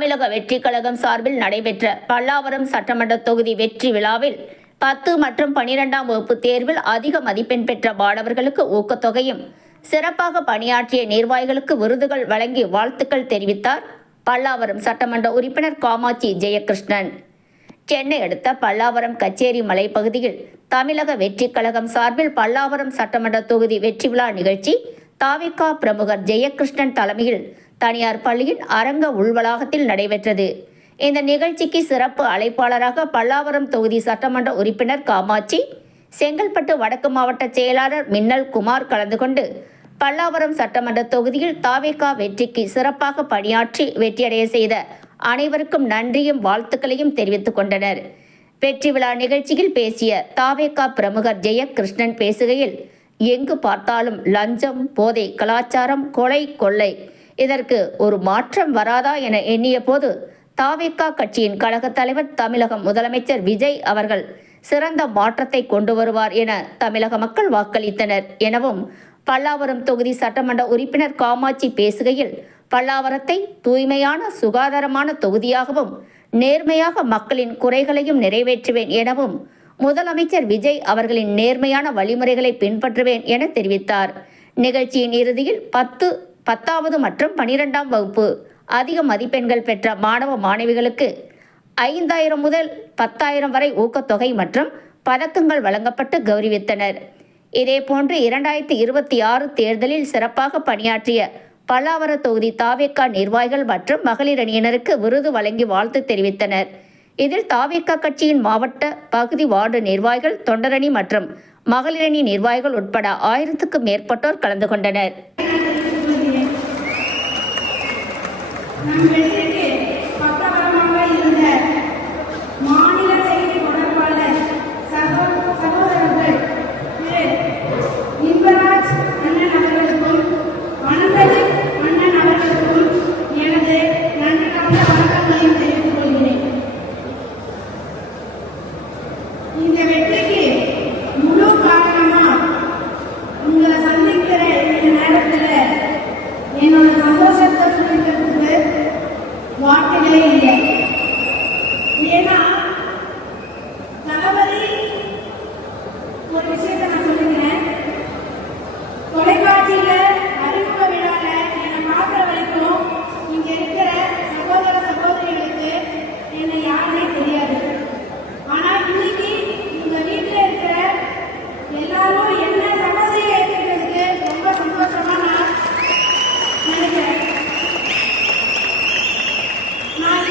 தமிழக வெற்றி கழகம் சார்பில் நடைபெற்ற பல்லாவரம் சட்டமன்ற தொகுதி வெற்றி விழாவில் 10 மற்றும் 12ஆம் வகுப்பு தேர்வில் அதிக மதிப்பெண் பெற்ற மாணவர்களுக்கு ஊக்கத்தொகையும், சிறப்பாக பணியாற்றிய நிர்வாகிகளுக்கு விருதுகள் வழங்கி வாழ்த்துக்கள் தெரிவித்தார் பல்லாவரம் சட்டமன்ற உறுப்பினர் காமாட்சி ஜெயகிருஷ்ணன். சென்னை அடுத்த பல்லாவரம் கச்சேரி மலை பகுதியில் தமிழக வெற்றி கழகம் சார்பில் பல்லாவரம் சட்டமன்ற தொகுதி வெற்றி விழா நிகழ்ச்சி தாவிக பிரமுகர் ஜெயகிருஷ்ணன் தலைமையில் தனியார் பள்ளியின் அரங்க உள்வளாகத்தில் நடைபெற்றது. இந்த நிகழ்ச்சிக்கு சிறப்பு அழைப்பாளராக பல்லாவரம் தொகுதி சட்டமன்ற உறுப்பினர் காமாட்சி, செங்கல்பட்டு வடக்கு மாவட்ட செயலாளர் மின்னல் குமார் கலந்து கொண்டு பல்லாவரம் சட்டமன்ற தொகுதியில் தாவிக வெற்றிக்கு சிறப்பாக பணியாற்றி வெற்றியடைய செய்த அனைவருக்கும் நன்றியும் வாழ்த்துக்களையும் தெரிவித்துக் கொண்டனர். வெற்றி விழா நிகழ்ச்சியில் பேசிய தாவிக பிரமுகர் ஜெயகிருஷ்ணன் பேசுகையில், எங்கு பார்த்தாலும் லஞ்சம், போதை கலாச்சாரம், கொலை, கொள்ளை, இதற்கு ஒரு மாற்றம் வராதா என எண்ணிய போது தாவிக கட்சியின் கழக தலைவர் தமிழக முதலமைச்சர் விஜய் அவர்கள் சிறந்த மாற்றத்தை கொண்டு வருவார் என தமிழக மக்கள் வாக்களித்தனர் எனவும் பல்லாவரம் தொகுதி சட்டமன்ற உறுப்பினர் காமாட்சி பேசுகையில், பல்லாவரத்தை தூய்மையான சுகாதாரமான தொகுதியாகவும் நேர்மையாக மக்களின் குறைகளையும் நிறைவேற்றுவேன் எனவும் முதலமைச்சர் விஜய் அவர்களின் நேர்மையான வழிமுறைகளை பின்பற்றுவேன் என தெரிவித்தார். நிகழ்ச்சியின் இறுதியில் 10வது மற்றும் 12ஆம் வகுப்பு அதிக மதிப்பெண்கள் பெற்ற மாணவ மாணவிகளுக்கு 5000 முதல் 10,000 வரை ஊக்கத்தொகை மற்றும் பதக்கங்கள் வழங்கப்பட்டு கௌரவித்தனர். இதேபோன்று 2026 தேர்தலில் சிறப்பாக பணியாற்றிய பல்லாவர தொகுதி தாவிக நிர்வாகிகள் மற்றும் மகளிர் அணியினருக்கு விருது வழங்கி வாழ்த்து தெரிவித்தனர். இதில் தாவிக கட்சியின் மாவட்ட, பகுதி, வார்டு நிர்வாகிகள், தொண்டரணி மற்றும் மகளிரணி நிர்வாகிகள் உட்பட 1000க்கும் மேற்பட்டோர் கலந்து கொண்டனர். நம் வெற்றிக்கு பக்கபலமாக இருந்த மாநில செய்தி தொடர்பாளர் சகோதரர்கள் திரு இன்பராஜ் அண்ணன் அவர்களுக்கும் வனந்தஜி அண்ணன் அவர்களுக்கும் எனது நன்றி கலந்த வணக்கங்களையும் தெரிவித்துக் கொள்கிறேன். இந்த வெற்றிக்கு முழு காரணமா உங்களை சந்திக்கிற இந்த நேரத்தில் என்னோட சந்தோஷத்தை சொல்லிக்கிறதுக்கு வார்த்தைகளே இல்லை. ஏன்னா தளபதி ஒரு விஷயத்தை நான் சொல்லிக்கிறேன். தொலைக்காட்சியில அறிமுக விழால என்னை பார்க்குற வரைக்கும் இங்க இருக்கிற சகோதர சகோதரிகளுக்கு என்னை யாருமே தெரியாது. ஆனா இன்னைக்கு இந்த வீட்டில் இருக்கிற எல்லாரும் என்ன சகோதரியை ஏற்றுக்கிறதுக்கு ரொம்ப சந்தோஷமா நான் நினைக்கிறேன். நான்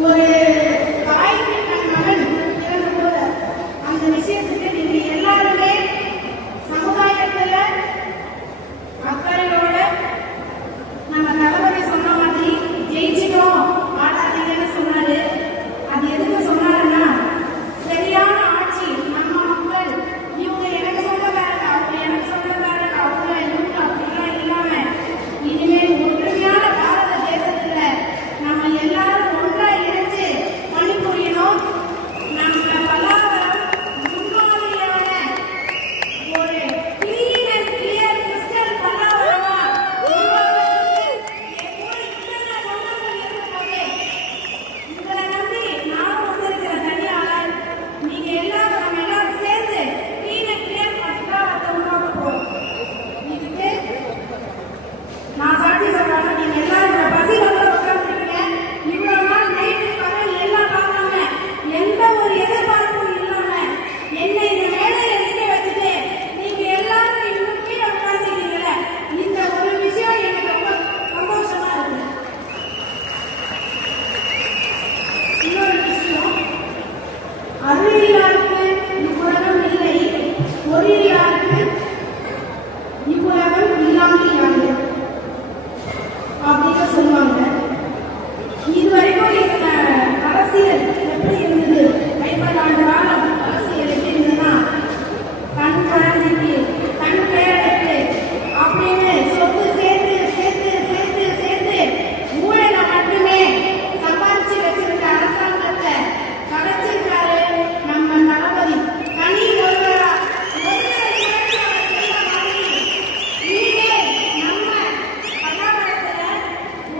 ஒரு தாய்க்கு தன் மகன் இறந்த போது அந்த விஷயத்துக்கு நீங்க எல்லாருமே சமுதாயத்துல அக்கறையோட நம்ம தளபதி சொன்ன மாதிரி ஜெயிச்சிட்டோம் ஆடாதீங்கன்னு சொன்னாரு. அது எதுக்கு சொன்னாருன்னா, சரியான ஆட்சி நம்ம மக்கள் இவங்க எனக்கு சொந்தக்காரங்க, அவங்க எனக்கு சொந்தக்காரங்க, அவங்க இவங்க அப்படிலாம் இல்லாம இனிமேல் ஒற்றுமையான பாரத தேசத்துல நம்ம எல்லாரும் ஒன்றா இணைஞ்சு பணிபுரியணும். நம்ம பல்லாவரம் முன்மாதிரியான ஒரு clean and clear crystal பல்லாவரமா உருவாக்குறதுக்கு என் கூட இத்தனை சொந்தங்கள் இருக்கும்போது உங்களை நம்பி நானும் வந்திருக்கிற தனியாளர். நீங்க எல்லாரும் நம்ம எல்லாரும் சேர்ந்து clean and clear பல்லாவரத்தை உருவாக்க போறோம். இதுக்கு நான் சாட்சி சொல்றேன். நீங்க எல்லாரும் இந்த பசியில உட்கார்ந்துருக்கீங்க. இவ்வளவு நாள் நைட்டு பகல் எல்லாம் பார்க்காம எந்த ஒரு எதிர்பார்ப்பும் இல்லாம என்னை இந்த மேடையில நிக்க வச்சுட்டு நீங்க எல்லாரும் இன்னும் கீழே உட்கார்ந்துருக்கீங்களே, இந்த ஒரு விஷயம் எனக்கு ரொம்ப சந்தோஷமா இருக்கு. இன்னொரு விஷயம், அறிவியலாருக்கு இவ்வுலகம் இல்லை, பொறியியலாருக்கு இவ்வுலகம் இல்லாமல் யாரு அப்படின்னு சொல்லுவாங்க. இதுவரைக்கும் இந்த அரசியல் எப்படி இருந்தது? 50 ஆண்டு காலம் அரசியல் எப்படி இருந்ததுன்னா, தன் குழந்தைக்கு தன் பேருக்கு அப்படின்னு சொத்து சேர்த்து சேர்த்து சேர்த்து சேர்த்து ஊழல மட்டுமே சம்பாதிச்சு வச்சிருக்க அரசாங்கத்தை கலைச்சிருக்காரு நம்ம தளபதி. தனி ஒருவரா ஒருவரை சேர்த்து அவர் செய்த மாதிரி இனிமே நம்ம பல்லாவரத்துல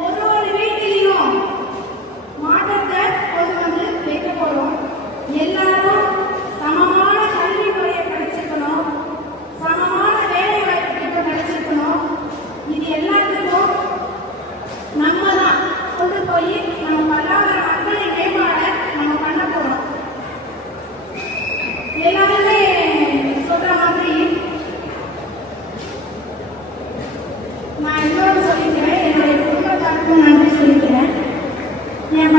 ஒரு வீட்டிலையும் மாற்றத்தை கொண்டு வந்து வைக்க போறோம். எல்லாரும் சமமான கல்வி முறையை படிச்சிருக்கணும், சமமான வேலை வாய்ப்பு திட்டம் கிடைச்சிருக்கணும். இது எல்லாத்துக்கும் நம்ம தான் கொண்டு போய் நம்ம பல்லாவர மக்களின் மேம்பாட நம்ம பண்ண போறோம். எல்லாருமே சொல்ற மாதிரி நான் இன்னொரு சொல்லிக்கிறேன். என்னுடைய குடும்பத்தாருக்கும் நன்றி சொல்லிக்கிறேன். என்